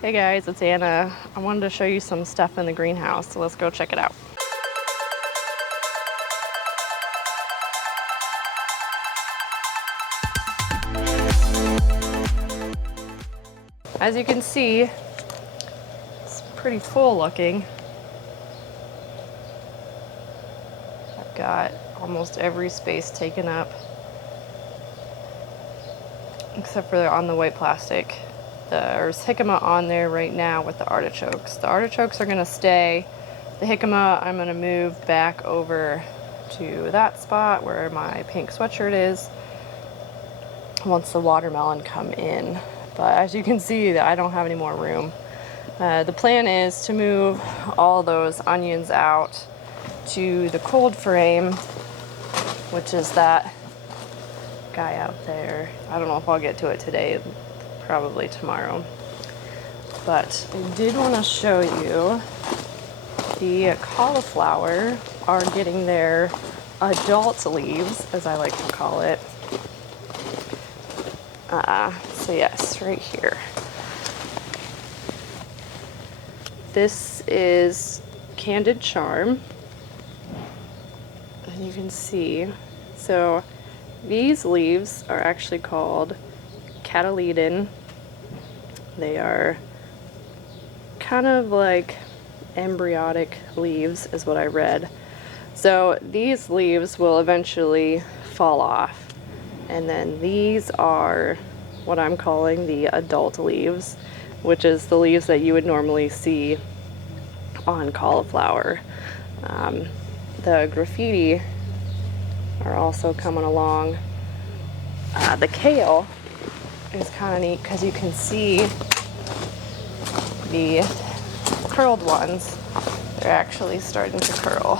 Hey guys, it's Anna. I wanted to show you some stuff in the greenhouse, so let's go check it out. As you can see, it's pretty full looking. I've got almost every space taken up, except for on the white plastic. There's jicama on there right now with the artichokes. The artichokes are gonna stay. The jicama I'm gonna move back over to that spot where my pink sweatshirt is once the watermelon come in. But as you can see, I don't have any more room. The plan is to move all those onions out to the cold frame, which is that guy out there. I don't know if I'll get to it today, probably tomorrow. But I did want to show you the cauliflower are getting their adult leaves, as I like to call it. So yes, right here. This is Candied Charm. And you can see, so these leaves are actually called cotyledon. They are kind of like embryonic leaves is what I read. So these leaves will eventually fall off. And then these are what I'm calling the adult leaves, which is the leaves that you would normally see on cauliflower. The graffiti are also coming along. The kale is kind of neat because you can see the curled ones. They're actually starting to curl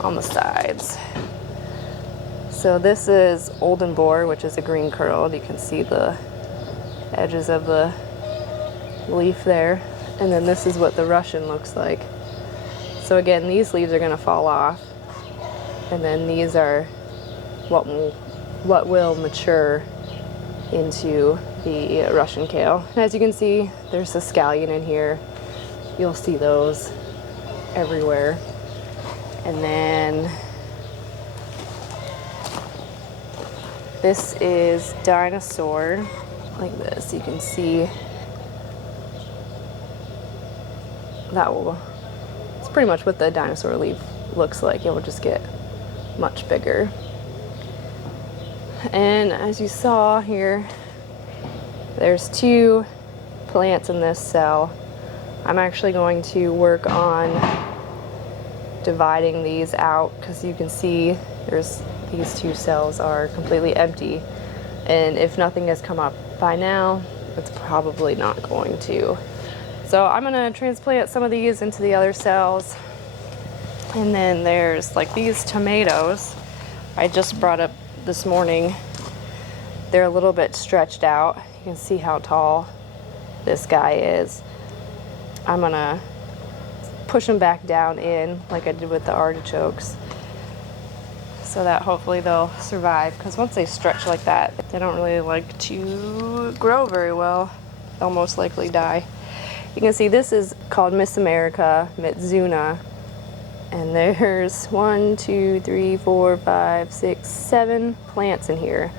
on the sides. So this is Olden Boar, which is a green curled. You can see the edges of the leaf there. And then this is what the Russian looks like. So again, these leaves are going to fall off. And then these are what will mature into the Russian kale. And as you can see, there's a scallion in here. You'll see those everywhere. And then this is dinosaur, like this. You can see that will, it's pretty much what the dinosaur leaf looks like. It will just get much bigger. And as you saw here, there's 2 plants in this cell. I'm actually going to work on dividing these out because you can see there's these 2 cells are completely empty, and if nothing has come up by now, it's probably not going to. So I'm gonna transplant some of these into the other cells. And then there's like these tomatoes I just brought up this morning. They're a little bit stretched out. You can see how tall this guy is. I'm gonna push them back down in like I did with the artichokes, so that hopefully they'll survive, because once they stretch like that, they don't really like to grow very well. They'll most likely die. You can see this is called Miss America Mitsuna, and there's 1, 2, 3, 4, 5, 6, 7 plants in here.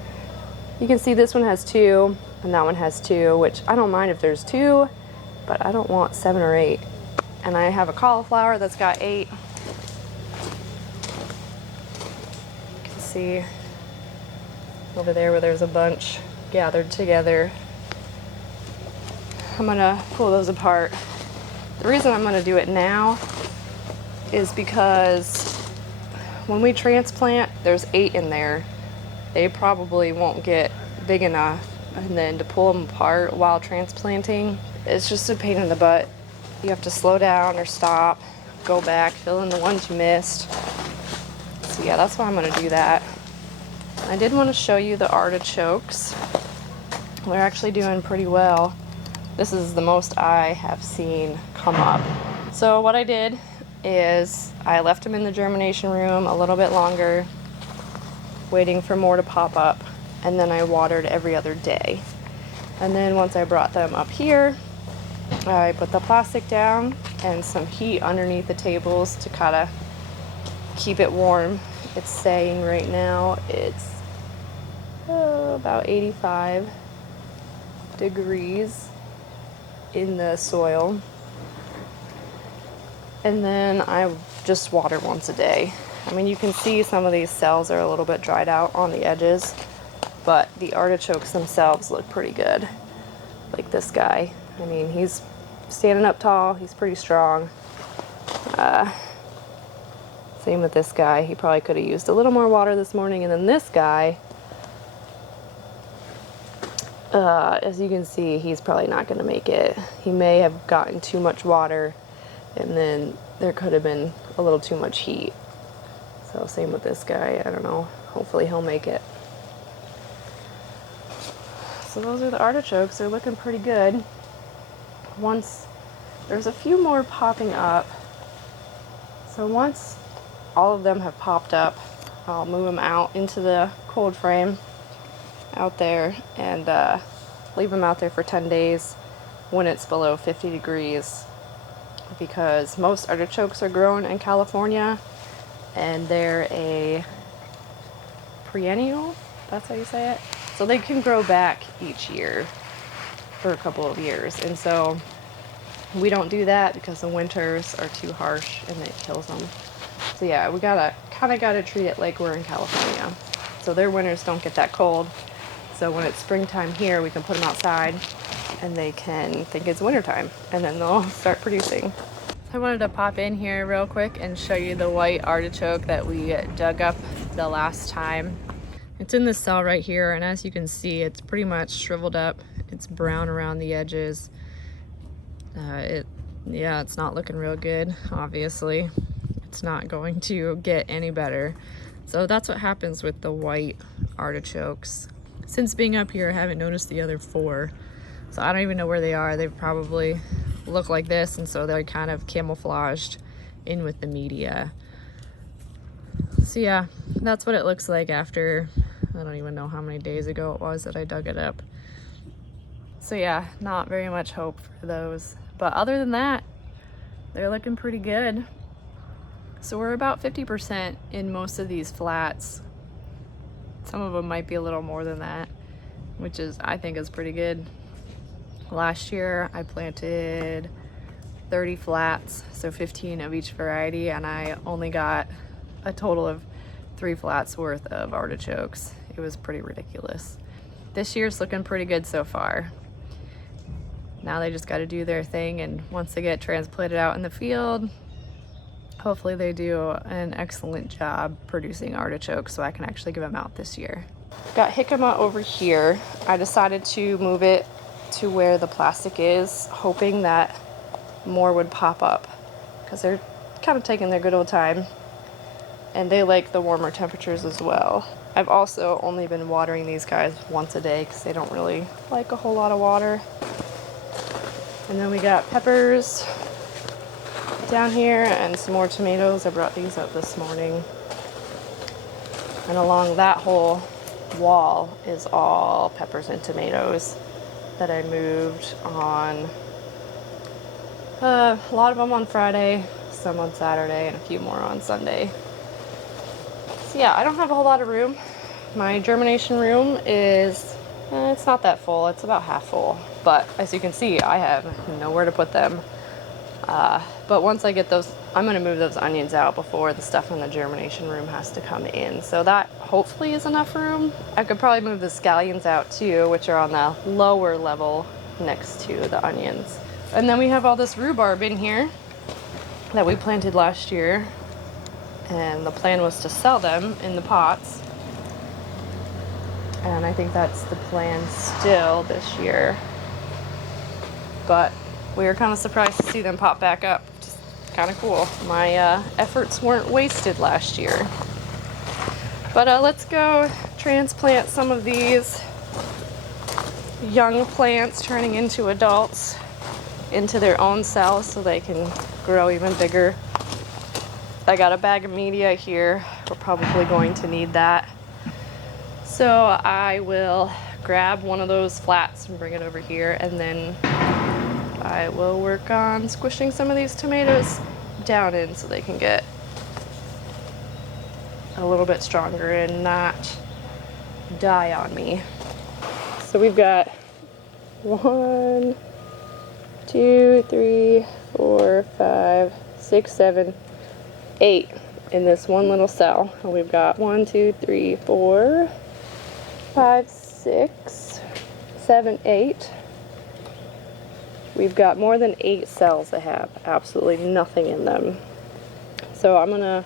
You can see this one has 2 and that one has 2, which I don't mind if there's 2, but I don't want 7 or 8. And I have a cauliflower that's got 8. See over there where there's a bunch gathered together. I'm gonna pull those apart. The reason I'm gonna do it now is because when we transplant, there's 8 in there. They probably won't get big enough, and then to pull them apart while transplanting, it's just a pain in the butt. You have to slow down or stop, go back, fill in the ones you missed. So yeah, that's why I'm gonna do that. I did want to show you the artichokes. They're actually doing pretty well. This is the most I have seen come up. So what I did is I left them in the germination room a little bit longer, waiting for more to pop up, and then I watered every other day. And then once I brought them up here, I put the plastic down and some heat underneath the tables to kind of keep it warm. It's saying right now it's about 85 degrees in the soil. And then I just water once a day. I mean, you can see some of these cells are a little bit dried out on the edges, but the artichokes themselves look pretty good. Like this guy. I mean, he's standing up tall, he's pretty strong. Same with this guy. He probably could have used a little more water this morning. And then this guy, as you can see, he's probably not going to make it. He may have gotten too much water, and then there could have been a little too much heat. So same with this guy. I don't know. Hopefully he'll make it. So those are the artichokes. They're looking pretty good. There's a few more popping up. So once all of them have popped up, I'll move them out into the cold frame out there and leave them out there for 10 days when it's below 50 degrees, because most artichokes are grown in California and they're a perennial, that's how you say it. So they can grow back each year for a couple of years. And so we don't do that because the winters are too harsh and it kills them. So yeah, we kind of gotta treat it like we're in California. So their winters don't get that cold. So when it's springtime here, we can put them outside and they can think it's wintertime, and then they'll start producing. I wanted to pop in here real quick and show you the white artichoke that we dug up the last time. It's in this cell right here, and as you can see, it's pretty much shriveled up. It's brown around the edges. It's not looking real good, obviously. It's not going to get any better. So that's what happens with the white artichokes. Since being up here, I haven't noticed the other 4. So I don't even know where they are. They probably look like this, and so they're kind of camouflaged in with the media. So yeah, that's what it looks like after, I don't even know how many days ago it was that I dug it up. So yeah, not very much hope for those. But other than that, they're looking pretty good. So we're about 50% in most of these flats. Some of them might be a little more than that, which I think is pretty good. Last year I planted 30 flats, so 15 of each variety, and I only got a total of 3 flats worth of artichokes. It was pretty ridiculous. This year's looking pretty good so far. Now they just got to do their thing, and once they get transplanted out in the field, hopefully they do an excellent job producing artichokes so I can actually give them out this year. Got jicama over here. I decided to move it to where the plastic is, hoping that more would pop up, because they're kind of taking their good old time and they like the warmer temperatures as well. I've also only been watering these guys once a day because they don't really like a whole lot of water. And then we got peppers down here and some more tomatoes. I brought these up this morning. And along that whole wall is all peppers and tomatoes that I moved on. A lot of them on Friday, some on Saturday, and a few more on Sunday. So yeah, I don't have a whole lot of room. My germination room is, it's not that full. It's about half full. But as you can see, I have nowhere to put them. But once I get those, I'm going to move those onions out before the stuff in the germination room has to come in. So that hopefully is enough room. I could probably move the scallions out too, which are on the lower level next to the onions. And then we have all this rhubarb in here that we planted last year. And the plan was to sell them in the pots. And I think that's the plan still this year. But we were kind of surprised to see them pop back up. Just kind of cool. My efforts weren't wasted last year. But let's go transplant some of these young plants turning into adults into their own cells so they can grow even bigger. I got a bag of media here. We're probably going to need that. So I will grab one of those flats and bring it over here, and then I I will work on squishing some of these tomatoes down in so they can get a little bit stronger and not die on me. So we've got 1, 2, 3, 4, 5, 6, 7, 8 in this one little cell. And we've got 1, 2, 3, 4, 5, 6, 7, 8. We've got more than 8 cells that have absolutely nothing in them. So I'm gonna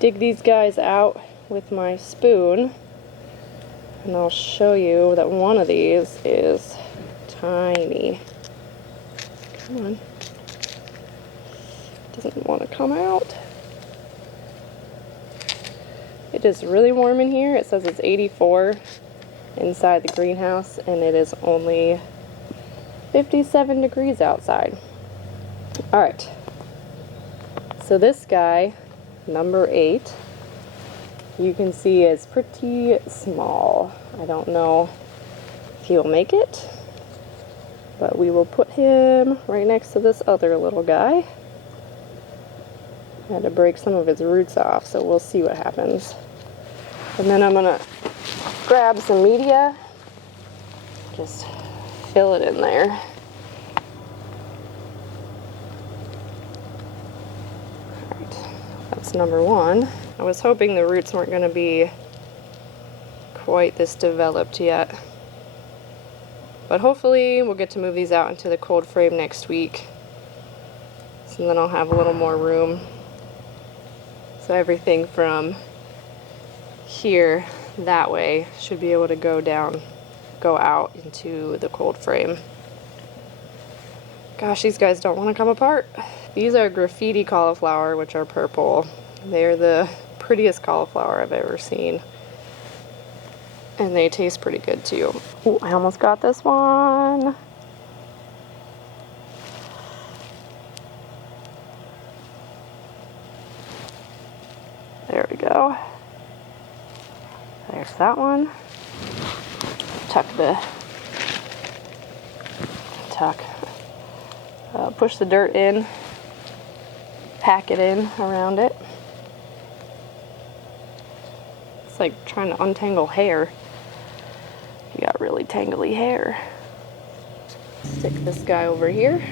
dig these guys out with my spoon, and I'll show you that one of these is tiny. Come on. Doesn't want to come out. It is really warm in here. It says it's 84 inside the greenhouse, and it is only 57 degrees outside. All right. So this guy, number 8, you can see is pretty small. I don't know if he'll make it, but we will put him right next to this other little guy. I had to break some of his roots off, so we'll see what happens. And then I'm gonna grab some media, just fill it in there. Alright, that's number 1. I was hoping the roots weren't gonna be quite this developed yet. But hopefully we'll get to move these out into the cold frame next week. So then I'll have a little more room. So everything from here that way should be able to go out into the cold frame. Gosh, these guys don't want to come apart. These are graffiti cauliflower, which are purple. They're the prettiest cauliflower I've ever seen. And they taste pretty good too. Ooh, I almost got this one. There we go. There's that one. Push the dirt in, pack it in around it. It's like trying to untangle hair. You got really tangly hair. Stick this guy over here.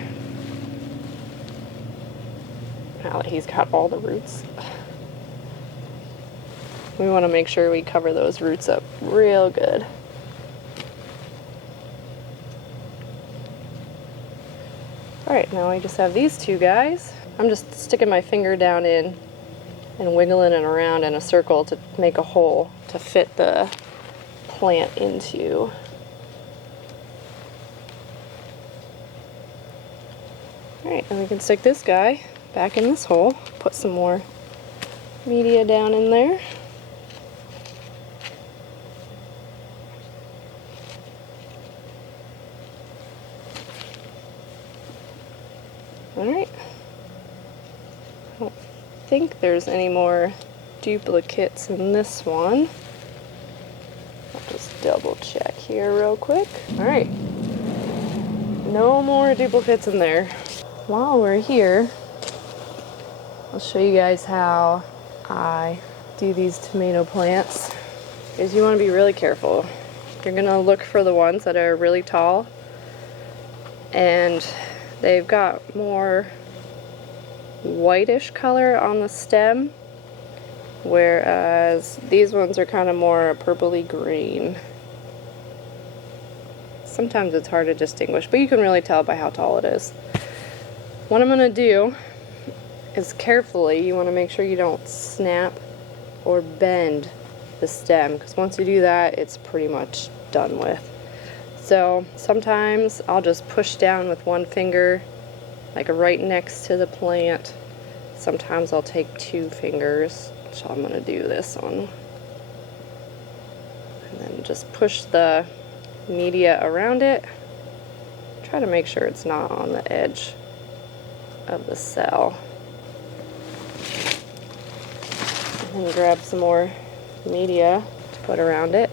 Now that he's got all the roots. We want to make sure we cover those roots up real good. Alright, now I just have these 2 guys. I'm just sticking my finger down in and wiggling it around in a circle to make a hole to fit the plant into. Alright, and we can stick this guy back in this hole. Put some more media down in there. Alright. I don't think there's any more duplicates in this one. I'll just double check here real quick. Alright. No more duplicates in there. While we're here, I'll show you guys how I do these tomato plants. Is you want to be really careful. You're going to look for the ones that are really tall and they've got more whitish color on the stem, whereas these ones are kind of more purpley green. Sometimes it's hard to distinguish, but you can really tell by how tall it is. What I'm going to do is carefully, you want to make sure you don't snap or bend the stem, because once you do that, it's pretty much done with. So sometimes I'll just push down with one finger, like right next to the plant. Sometimes I'll take 2 fingers, which I'm going to do this one. And then just push the media around it. Try to make sure it's not on the edge of the cell. And then grab some more media to put around it.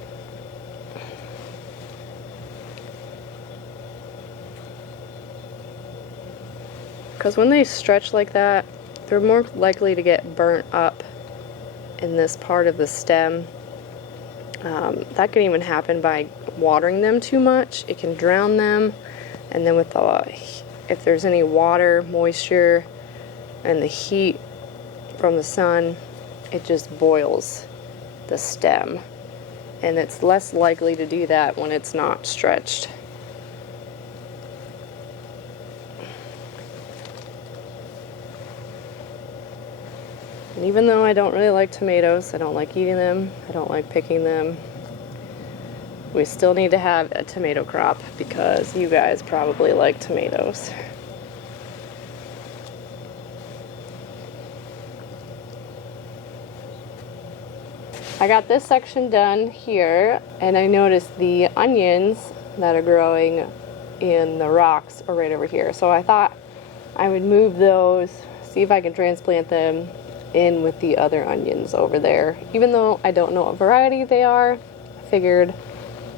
because when they stretch like that, they're more likely to get burnt up in this part of the stem. That can even happen by watering them too much. It can drown them, and then with if there's any water, moisture, and the heat from the sun, it just boils the stem, and it's less likely to do that when it's not stretched. And even though I don't really like tomatoes, I don't like eating them, I don't like picking them, we still need to have a tomato crop because you guys probably like tomatoes. I got this section done here, and I noticed the onions that are growing in the rocks are right over here. So I thought I would move those, see if I can transplant them in with the other onions over there. Even though I don't know what variety they are, I figured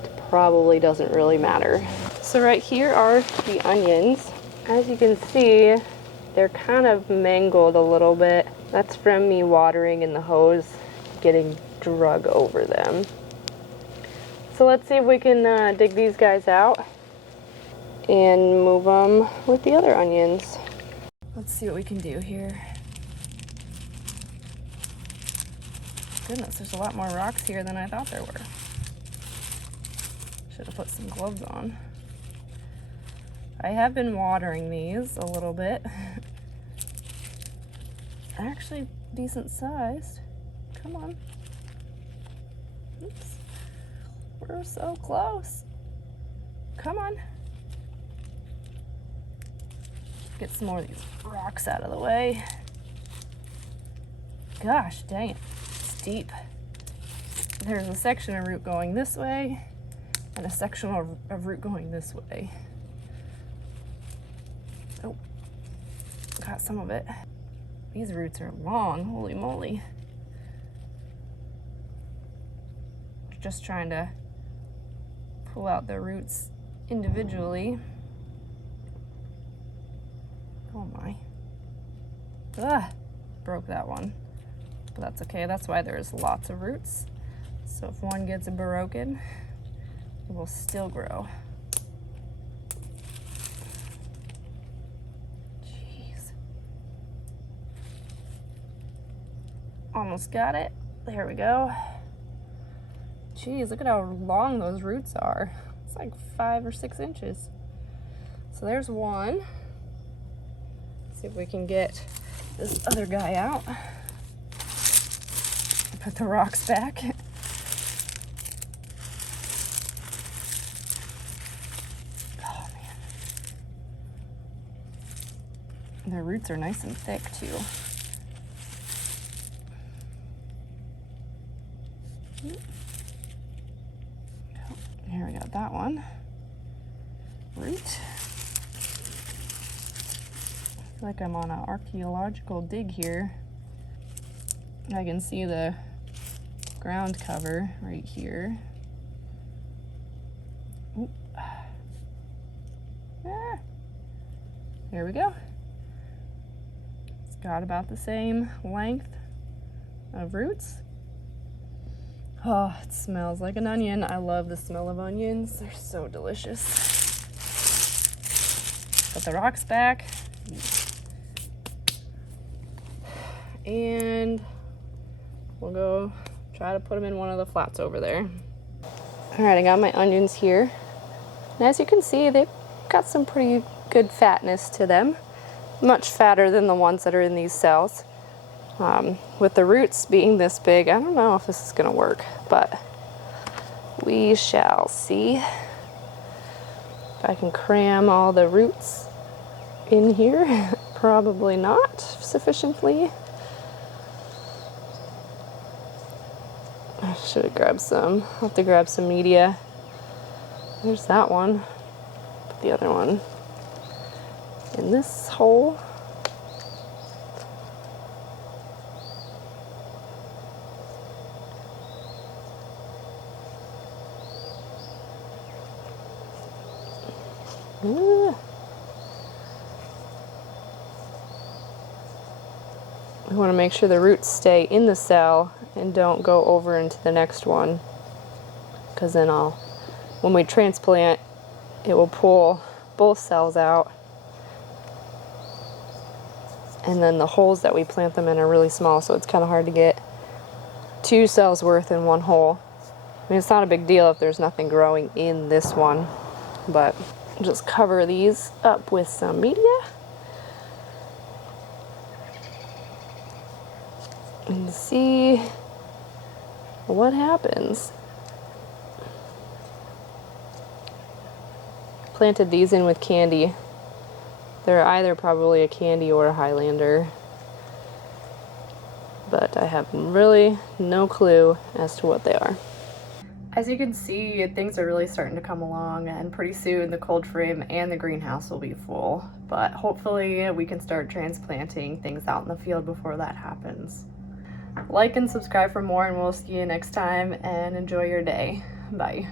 it probably doesn't really matter. So right here are the onions. As you can see, they're kind of mangled a little bit. That's from me watering in the hose, getting drug over them. So let's see if we can dig these guys out and move them with the other onions. Let's see what we can do here. Goodness, there's a lot more rocks here than I thought there were. Should have put some gloves on. I have been watering these a little bit. Actually decent sized. Come on. Oops. We're so close. Come on. Get some more of these rocks out of the way. Gosh dang it. It's deep. There's a section of root going this way and a section of root going this way. Oh, got some of it. These roots are long, holy moly. Just trying to pull out the roots individually. Oh my. Ah, broke that one. But that's okay, that's why there's lots of roots. So if one gets broken, it will still grow. Jeez. Almost got it. There we go. Jeez, look at how long those roots are. It's like 5 or 6 inches. So there's one. Let's see if we can get this other guy out. Put the rocks back. Oh man. Their roots are nice and thick too. Here we got that one. Root. I feel like I'm on an archaeological dig here. I can see the ground cover right here. Oop. Ah. There we go. It's got about the same length of roots. Oh, it smells like an onion. I love the smell of onions. They're so delicious. Put the rocks back. And we'll go try to put them in one of the flats over there. All right, I got my onions here. And as you can see, they've got some pretty good fatness to them. Much fatter than the ones that are in these cells. With the roots being this big, I don't know if this is gonna work, but we shall see. If I can cram all the roots in here, probably not sufficiently. I should have grabbed some. I'll have to grab some media. There's that one. Put the other one in this hole. We want to make sure the roots stay in the cell and don't go over into the next one, because then when we transplant, it will pull both cells out, and then the holes that we plant them in are really small, so it's kind of hard to get 2 cells worth in one hole. I mean, it's not a big deal if there's nothing growing in this one, but just cover these up with some media and see what happens. Planted these in with candy. They're either probably a candy or a Highlander, but I have really no clue as to what they are. As you can see, things are really starting to come along, and pretty soon the cold frame and the greenhouse will be full, but hopefully we can start transplanting things out in the field before that happens. Like and subscribe for more, and we'll see you next time, and enjoy your day. Bye.